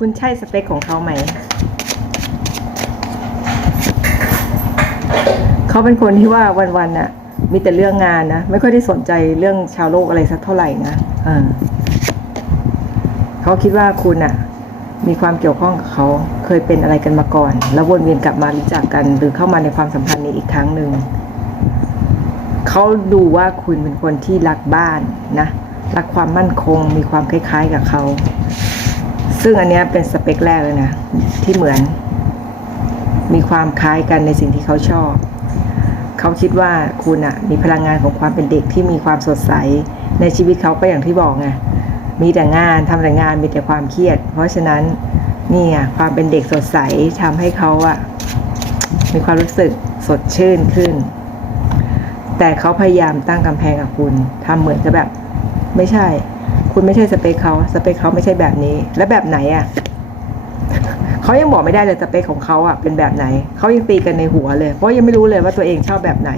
คุณใช่สเปคของเขาไหม เขาเป็นคนที่ว่าวันๆน่ะ มีแต่เรื่องงานนะ ไม่ค่อยได้สนใจเรื่องชาวโลกอะไรสักเท่าไหร่นะเออเขาคิดว่าคุณน่ะ มีความเกี่ยวข้องกับเขาเคยเป็นอะไรกันมาก่อน แล้ววนเวียนกลับมารู้จักกัน หรือเข้ามาในความสัมพันธ์นี้อีกครั้งหนึ่งเขาดูว่าคุณเป็นคนที่รักบ้านนะรักความมั่นคง มีความคล้าย ๆ กับเขา ซึ่งอันนี้เป็นสเปคแรกเลยนะ ที่เหมือน มีความคล้ายกันในสิ่งที่เขาชอบ เขาคิดว่าคุณอะมีพลังงานของความเป็นเด็กที่มีความสดใส ในชีวิตเขาก็อย่างที่บอกไงมีแต่งานทำแต่งานมีแต่ความเครียด เพราะฉะนั้นนี่อะความเป็นเด็กสดใสทำให้เขาอะมีความรู้สึกสดชื่นขึ้น แต่เขาพยายามตั้งกำแพงกับคุณทำเหมือนจะแบบ ไม่ใช่ คุณไม่ใช่สเปคเขาสเปคเขาไม่ใช่แบบนี้ แล้วแบบไหนอะเขายังบอกไม่ได้เลยสเปคของเขาอะเป็นแบบไหนเขายังตีกันในหัวเลย เพราะยังไม่รู้เลยว่าตัวเองชอบแบบไหน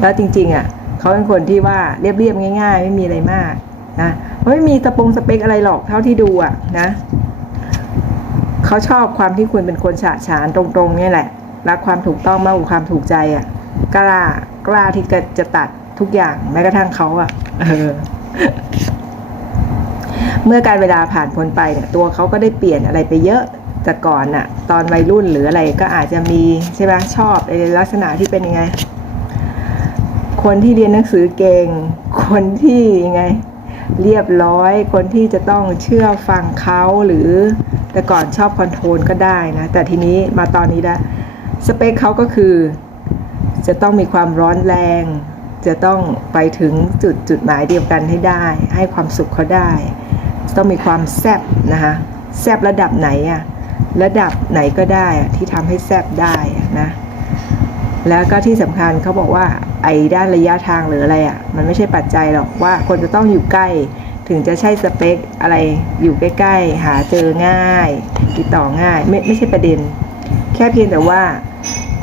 แล้วจริง ๆ อะเขาเป็นคนที่ว่าเรียบๆง่าย ๆ ไม่มีอะไรมากนะเขาไม่มีตะปงสเปคอะไรหรอกเท่าที่ดูอะนะเขาชอบความที่คุณเป็นคนฉะฉานตรงๆนี่แหละรักความถูกต้องมากกว่าความถูกใจอะกล้ากล้าที่จะตัดทุกอย่างแม้กระทั่งเขาอะ เออ เมื่อการเวลาผ่านพ้นไปเนี่ยตัวเขาก็ได้เปลี่ยนอะไรไปเยอะแต่ก่อนน่ะ ตอนวัยรุ่นหรืออะไรก็อาจจะมีใช่ไหมชอบในลักษณะที่เป็นยังไง คนที่เรียนหนังสือเก่ง คนที่ยังไง เรียบร้อย คนที่จะต้องเชื่อฟังเขาหรือ แต่ก่อนชอบคอนโทรลก็ได้นะ แต่ทีนี้มาตอนนี้ละสเปคเขาก็คือ จะต้องมีความร้อนแรง จะต้องไปถึงจุดจุดหมายเดียวกันให้ได้ ให้ความสุขเขาได้ ต้องมีความแซบนะคะแซบระดับไหนอะระดับไหนก็ได้อะที่ทำให้แซบได้นะแล้วก็ที่สำคัญเขาบอกว่าไอ้ด้านระยะทางหรืออะไรอะ่ะมันไม่ใช่ปัจจัยหรอกว่าคนจะต้องอยู่ใกล้ถึงจะใช่สเปคอะไรอยู่ใกล้ๆ หาเจอง่าย ติดต่อง่ายไม่ไม่ใช่ประเด็น แค่เพียงแต่ว่า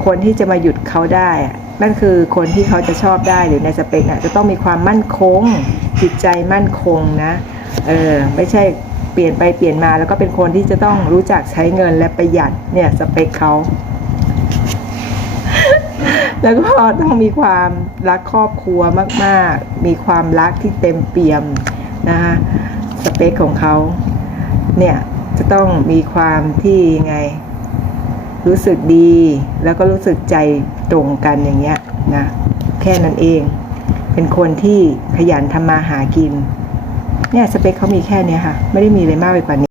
คนที่จะมาหยุดเขาได้ นั่นคือคนที่เขาจะชอบได้หรือในสเปคน่ะจะต้องมีความมั่นคง จิตใจมั่นคงนะเออไม่ใช่เปลี่ยนไปเปลี่ยนมาแล้วก็เป็นคนที่จะต้องรู้จักใช้เงินและประหยัดเนี่ยสเปคเขา แล้วก็ต้องมีความรักครอบครัวมาก ๆ มีความรักที่เต็มเปี่ยมนะคะสเปคของเขาเนี่ยจะต้องมีความที่ไง รู้สึกดีแล้วก็รู้สึกใจ ตรงกันอย่างเงี้ยนะแค่นั้นเอง เป็นคนที่ขยันทำมาหากิน เนี่ยสเปคเขามีแค่เนี้ยค่ะ ไม่ได้มีอะไรมากไปกว่านี้